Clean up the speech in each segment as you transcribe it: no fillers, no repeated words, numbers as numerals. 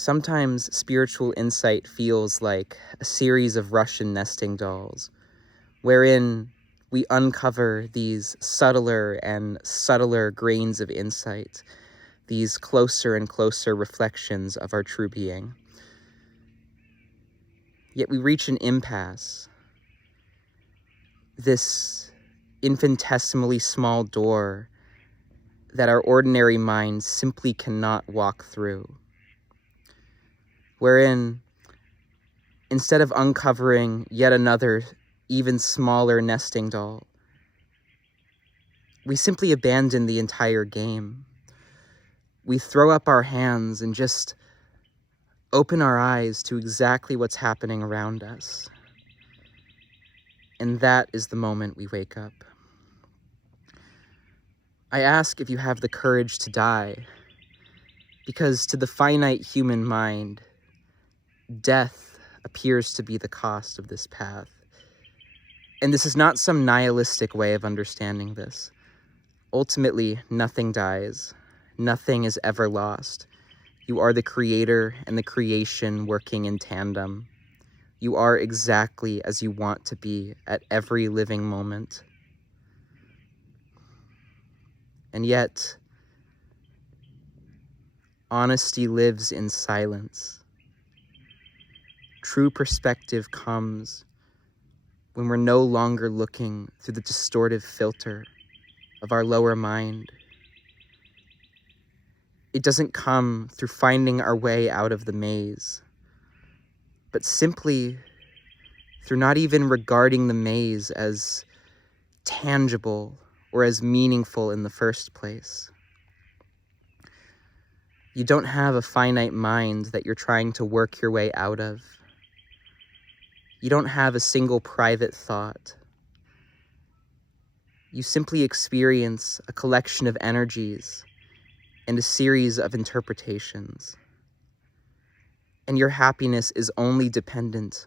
Sometimes spiritual insight feels like a series of Russian nesting dolls, wherein we uncover these subtler and subtler grains of insight, these closer and closer reflections of our true being. Yet we reach an impasse, this infinitesimally small door that our ordinary minds simply cannot walk through, wherein instead of uncovering yet another even smaller nesting doll, we simply abandon the entire game. We throw up our hands and just open our eyes to exactly what's happening around us. And that is the moment we wake up. I ask if you have the courage to die, because to the finite human mind, death appears to be the cost of this path. And this is not some nihilistic way of understanding this. Ultimately, nothing dies. Nothing is ever lost. You are the creator and the creation working in tandem. You are exactly as you want to be at every living moment. And yet, honesty lives in silence. True perspective comes when we're no longer looking through the distortive filter of our lower mind. It doesn't come through finding our way out of the maze, but simply through not even regarding the maze as tangible or as meaningful in the first place. You don't have a finite mind that you're trying to work your way out of. You don't have a single private thought. You simply experience a collection of energies and a series of interpretations. And your happiness is only dependent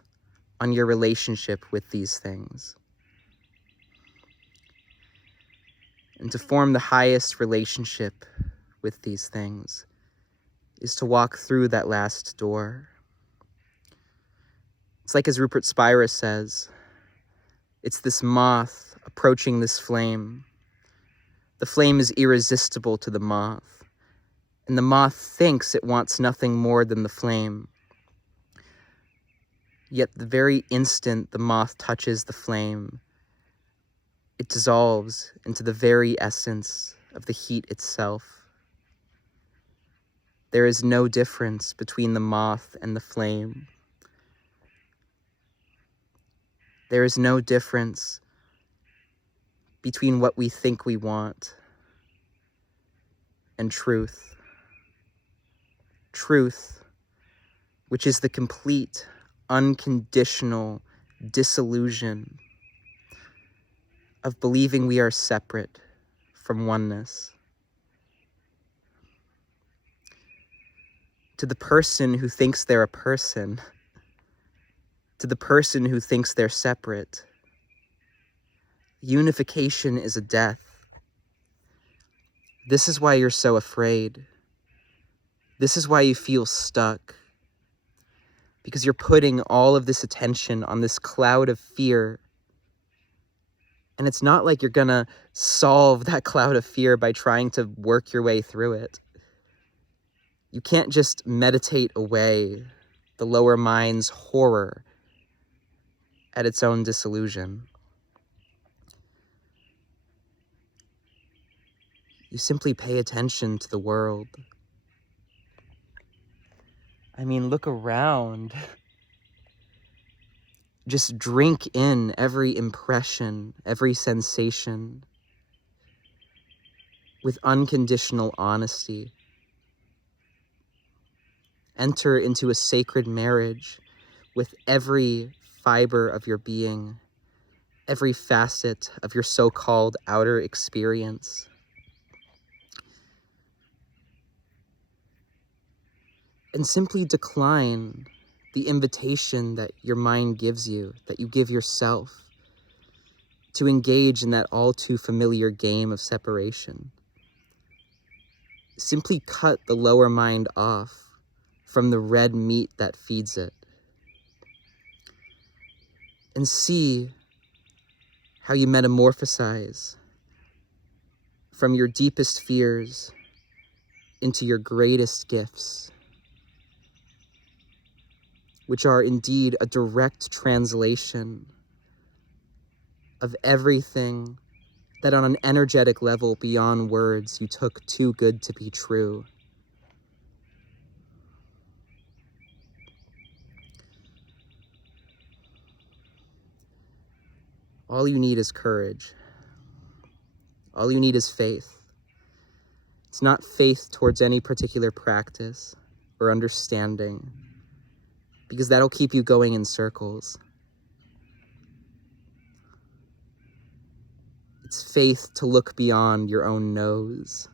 on your relationship with these things. And to form the highest relationship with these things is to walk through that last door. It's like as Rupert Spira says, it's this moth approaching this flame. The flame is irresistible to the moth, and the moth thinks it wants nothing more than the flame. Yet the very instant the moth touches the flame, it dissolves into the very essence of the heat itself. There is no difference between the moth and the flame. There is no difference between what we think we want and truth. Truth, which is the complete, unconditional disillusion of believing we are separate from oneness. To the person who thinks they're a person, to the person who thinks they're separate, unification is a death. This is why you're so afraid. This is why you feel stuck. Because you're putting all of this attention on this cloud of fear. And it's not like you're gonna solve that cloud of fear by trying to work your way through it. You can't just meditate away the lower mind's horror at its own disillusion. You simply pay attention to the world. I mean, look around. Just drink in every impression, every sensation with unconditional honesty. Enter into a sacred marriage with every fiber of your being, every facet of your so-called outer experience. And simply decline the invitation that your mind gives you, that you give yourself, to engage in that all too familiar game of separation. Simply cut the lower mind off from the red meat that feeds it. And see how you metamorphosize from your deepest fears into your greatest gifts, which are indeed a direct translation of everything that on an energetic level beyond words you took too good to be true. All you need is courage. All you need is faith. It's not faith towards any particular practice or understanding, because that'll keep you going in circles. It's faith to look beyond your own nose.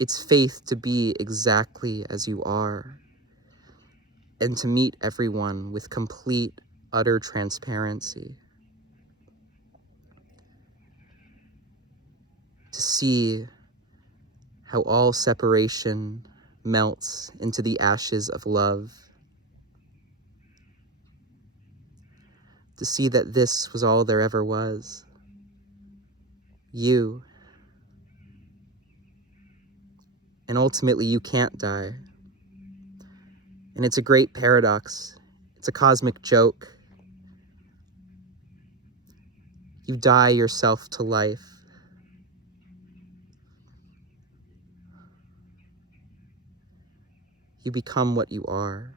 It's faith to be exactly as you are, and to meet everyone with complete, utter transparency. To see how all separation melts into the ashes of love. To see that this was all there ever was. You. And ultimately, you can't die. And it's a great paradox. It's a cosmic joke. You die yourself to life. You become what you are.